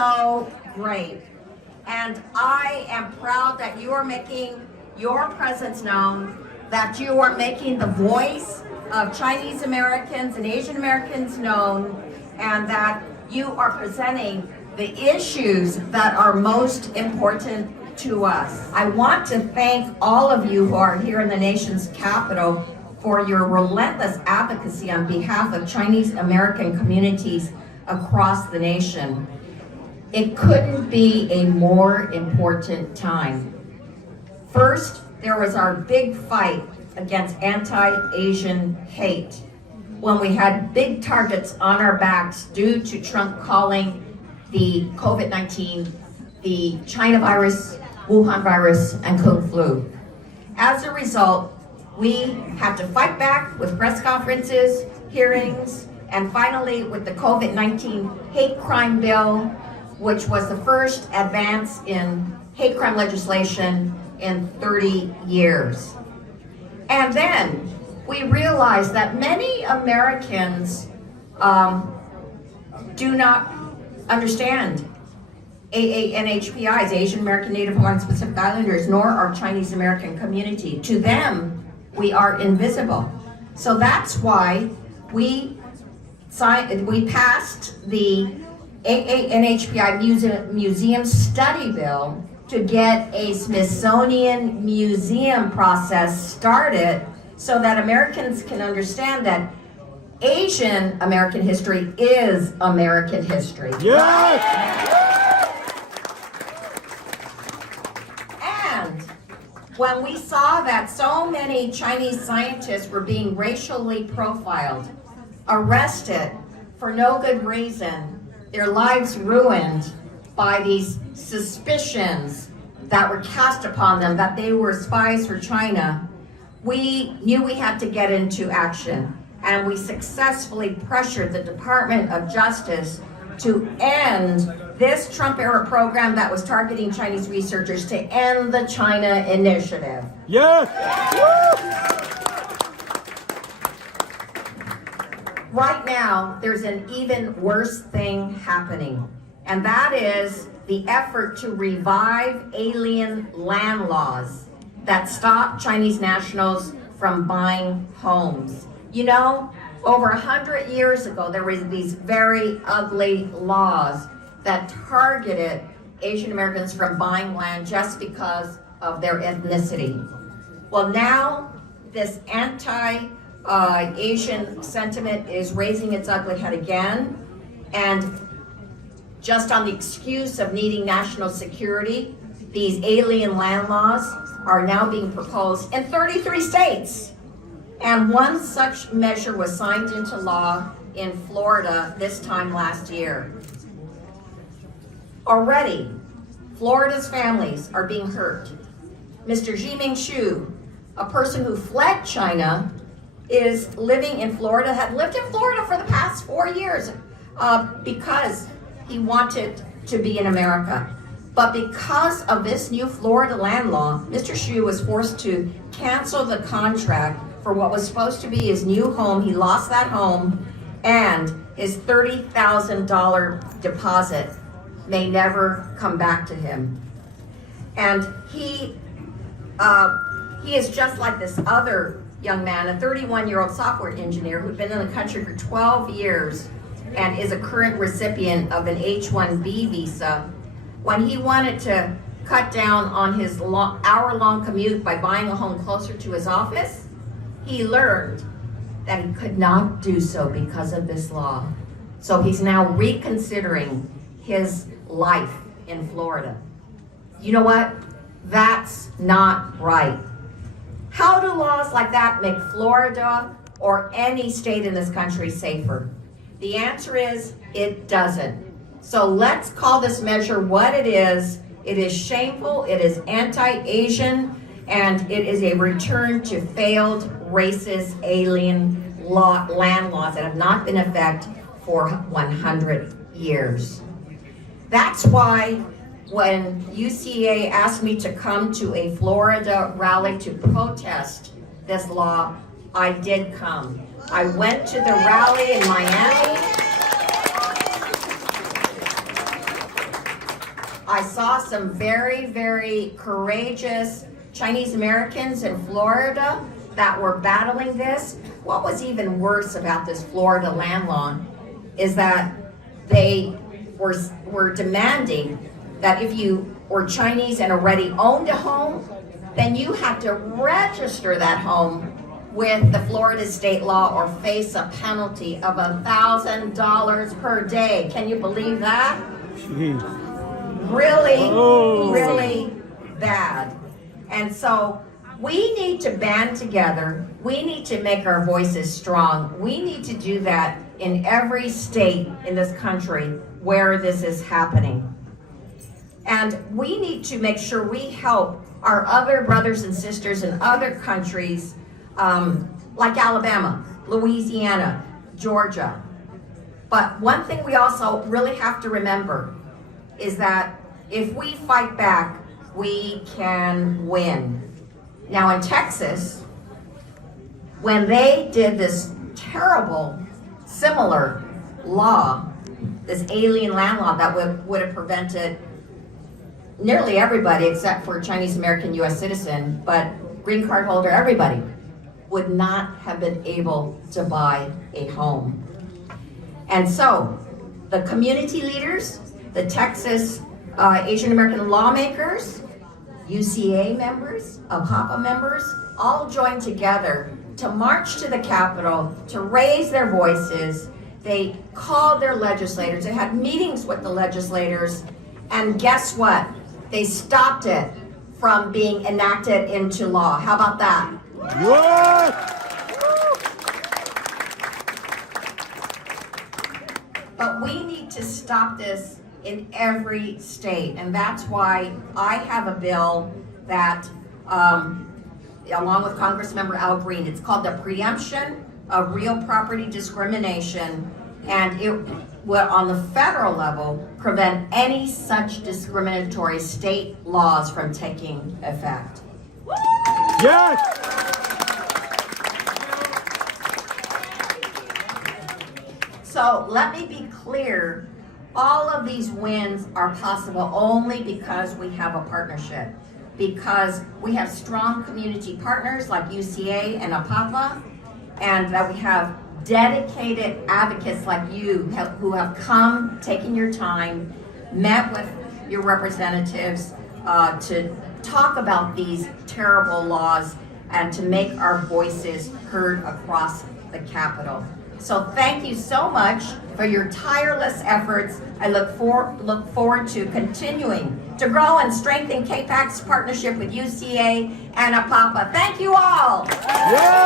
so great. And I am proud that you are making your presence known, that you are making the voice of Chinese Americans and Asian Americans known, and that you are presenting the issues that are most important to us. I want to thank all of you who are here in the nation's capital for your relentless advocacy on behalf of Chinese American communities across the nation. It couldn't be a more important time. First, there was our big fight against anti-Asian hate, when we had big targets on our backs due to Trump calling the COVID-19 the China virus, Wuhan virus, and Kung flu. As a result, we had to fight back with press conferences, hearings, and finally with the COVID-19 hate crime bill, which was the first advance in hate crime legislation in 30 years. And then we realized that many Americans do not understand AANHPIs, Asian American Native Hawaiian Pacific Islanders, nor our Chinese American community. To them, we are invisible. So that's why we passed the AANHPI Museum Study Bill to get a Smithsonian Museum process started so that Americans can understand that Asian American history is American history. Yes! And when we saw that so many Chinese scientists were being racially profiled, arrested for no good reason, their lives ruined by these suspicions that were cast upon them that they were spies for China, we knew we had to get into action. And we successfully pressured the Department of Justice to end this Trump-era program that was targeting Chinese researchers, to end the China Initiative. Yes! Right now, there's an even worse thing happening, and that is the effort to revive alien land laws that stop Chinese nationals from buying homes. You know, over 100 years ago, there were these very ugly laws that targeted Asian Americans from buying land just because of their ethnicity. Well, now this anti-Asian sentiment is raising its ugly head again, and just on the excuse of needing national security, these alien land laws are now being proposed in 33 states. And one such measure was signed into law in Florida this time last year. Already, Florida's families are being hurt. Mr. Jiming Xu, a person who fled China, is living in Florida, had lived in Florida for the past 4 years because he wanted to be in America. But because of this new Florida land law, Mr. Xu was forced to cancel the contract for what was supposed to be his new home. He lost that home, and his $30,000 deposit may never come back to him. And he is just like this other young man, a 31-year-old software engineer who'd been in the country for 12 years and is a current recipient of an H-1B visa. When he wanted to cut down on his hour-long commute by buying a home closer to his office, he learned that he could not do so because of this law. So he's now reconsidering his life in Florida. You know what? That's not right. How do laws like that make Florida or any state in this country safer? The answer is, it doesn't. So let's call this measure what it is. It is shameful, it is anti-Asian, and it is a return to failed, racist, alien land laws that have not been in effect for 100 years. That's why when UCA asked me to come to a Florida rally to protest this law, I did come. I went to the rally in Miami. I saw some very, very courageous Chinese Americans in Florida that were battling this. What was even worse about this Florida land law is that they were demanding that if you were Chinese and already owned a home, then you had to register that home with the Florida state law or face a penalty of $1,000 per day. Can you believe that? Really bad. And so we need to band together. We need to make our voices strong. We need to do that in every state in this country where this is happening. And we need to make sure we help our other brothers and sisters in other countries like Alabama, Louisiana, Georgia. But one thing we also really have to remember is that if we fight back, we can win. Now in Texas, when they did this terrible, similar law, this alien land law that would have prevented nearly everybody except for Chinese American US citizen, but green card holder, everybody would not have been able to buy a home. And so the community leaders, the Texas Asian American lawmakers, UCA members, APAPA members, all joined together to march to the Capitol to raise their voices. They called their legislators, they had meetings with the legislators, and guess what? They stopped it from being enacted into law. How about that? What? But we need to stop this in every state, and that's why I have a bill that, along with Congressmember Al Green, it's called the Preemption of Real Property Discrimination, and it will, on the federal level, prevent any such discriminatory state laws from taking effect. Yes! So let me be clear, all of these wins are possible only because we have a partnership, because we have strong community partners like UCA and APAPA, and that we have dedicated advocates like you who have come, taken your time, met with your representatives to talk about these terrible laws and to make our voices heard across the Capitol. So thank you so much for your tireless efforts. I look forward to continuing to grow and strengthen KPAC's partnership with UCA and APAPA. Thank you all. Yes!